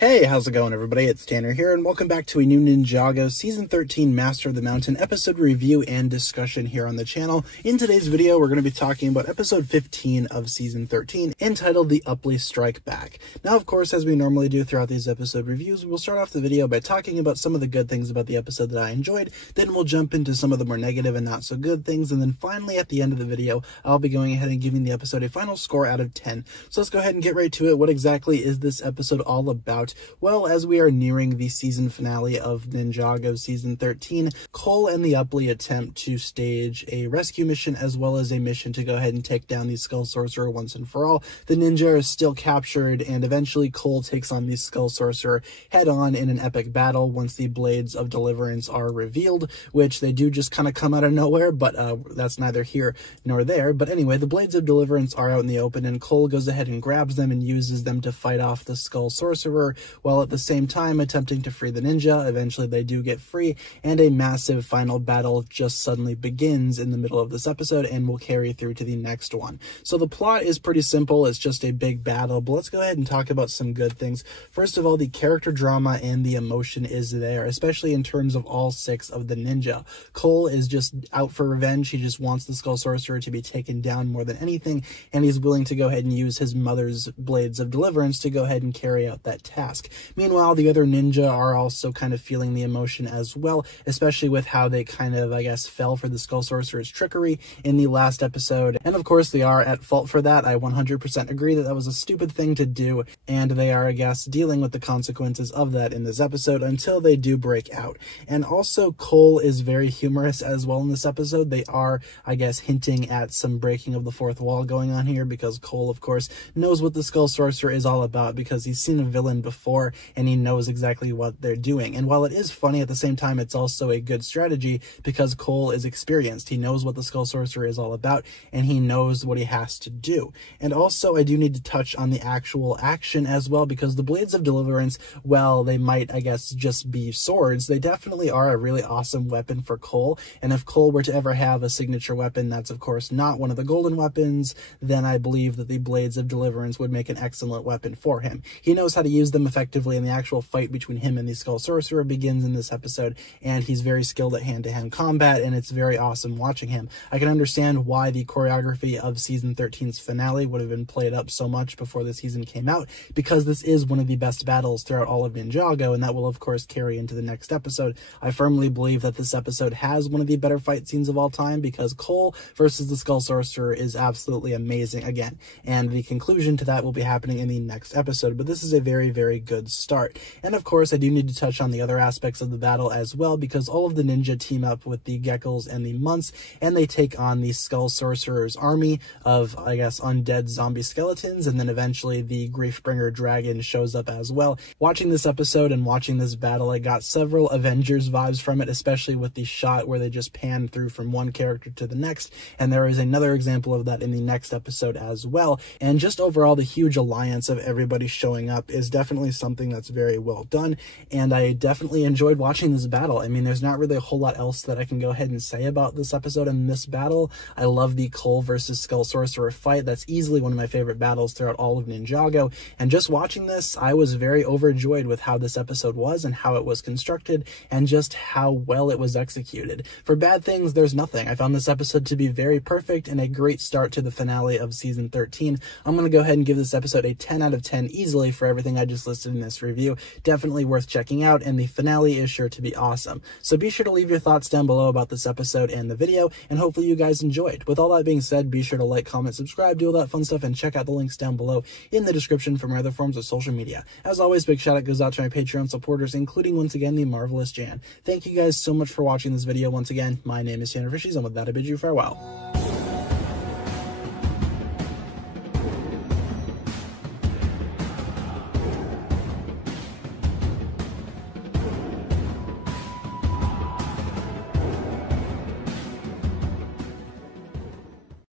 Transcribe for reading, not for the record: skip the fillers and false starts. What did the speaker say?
Hey, how's it going everybody? It's Tanner here and welcome back to a new Ninjago Season 13 Master of the Mountain episode review and discussion here on the channel. In today's video, we're going to be talking about episode 15 of Season 13, entitled The Upply Strike Back. Now, of course, as we normally do throughout these episode reviews, we'll start off the video by talking about some of the good things about the episode that I enjoyed, then we'll jump into some of the more negative and not so good things, and then finally at the end of the video, I'll be going ahead and giving the episode a final score out of 10. So let's go ahead and get right to it. What exactly is this episode all about? Well, as we are nearing the season finale of Ninjago Season 13, Cole and the Upply attempt to stage a rescue mission as well as a mission to go ahead and take down the Skull Sorcerer once and for all. The ninja is still captured, and eventually Cole takes on the Skull Sorcerer head-on in an epic battle once the Blades of Deliverance are revealed, which they do just kind of come out of nowhere, but that's neither here nor there. But anyway, the Blades of Deliverance are out in the open, and Cole goes ahead and grabs them and uses them to fight off the Skull Sorcerer, while at the same time attempting to free the ninja. Eventually they do get free, and a massive final battle just suddenly begins in the middle of this episode and will carry through to the next one. So the plot is pretty simple. It's just a big battle, but let's go ahead and talk about some good things. First of all, the character drama and the emotion is there, especially in terms of all 6 of the ninja. Cole is just out for revenge. He just wants the Skull Sorcerer to be taken down more than anything, and he's willing to go ahead and use his mother's Blades of Deliverance to go ahead and carry out that task. Meanwhile, the other ninja are also kind of feeling the emotion as well, especially with how they kind of, I guess, fell for the Skull Sorcerer's trickery in the last episode. And of course, they are at fault for that. I 100% agree that that was a stupid thing to do, and they are, I guess, dealing with the consequences of that in this episode until they do break out. And also, Cole is very humorous as well in this episode. They are, I guess, hinting at some breaking of the fourth wall going on here, because Cole, of course, knows what the Skull Sorcerer is all about because he's seen a villain before and he knows exactly what they're doing. And while it is funny, at the same time, it's also a good strategy because Cole is experienced. He knows what the Skull Sorcerer is all about, and he knows what he has to do. And also, I do need to touch on the actual action as well, because the Blades of Deliverance, well, they might, I guess, just be swords. They definitely are a really awesome weapon for Cole, and if Cole were to ever have a signature weapon that's, of course, not one of the golden weapons, then I believe that the Blades of Deliverance would make an excellent weapon for him. He knows how to use them effectively, and the actual fight between him and the Skull Sorcerer begins in this episode, and he's very skilled at hand-to-hand combat, and it's very awesome watching him. I can understand why the choreography of Season 13's finale would have been played up so much before the season came out, because this is one of the best battles throughout all of Ninjago, and that will of course carry into the next episode. I firmly believe that this episode has one of the better fight scenes of all time, because Cole versus the Skull Sorcerer is absolutely amazing again, and the conclusion to that will be happening in the next episode, but this is a very, very good start. And of course, I do need to touch on the other aspects of the battle as well, because all of the ninja team up with the Geckos and the Munts, and they take on the Skull Sorcerer's army of, I guess, undead zombie skeletons, and then eventually the Griefbringer dragon shows up as well. Watching this episode and watching this battle, I got several Avengers vibes from it, especially with the shot where they just pan through from one character to the next, and there is another example of that in the next episode as well. And just overall, the huge alliance of everybody showing up is definitely something that's very well done, and I definitely enjoyed watching this battle. I mean, there's not really a whole lot else that I can go ahead and say about this episode and this battle. I love the Cole versus Skull Sorcerer fight. That's easily one of my favorite battles throughout all of Ninjago, and just watching this, I was very overjoyed with how this episode was and how it was constructed and just how well it was executed. For bad things, there's nothing. I found this episode to be very perfect and a great start to the finale of Season 13. I'm going to go ahead and give this episode a 10 out of 10 easily for everything I just listed in this review. Definitely worth checking out, and the finale is sure to be awesome. So be sure to leave your thoughts down below about this episode and the video, and hopefully you guys enjoyed. With all that being said, be sure to like, comment, subscribe, do all that fun stuff, and check out the links down below in the description for my other forms of social media. As always, big shout out goes out to my Patreon supporters, including once again the marvelous Jan. Thank you guys so much for watching this video once again. My name is TannerFishies, and with that I bid you farewell.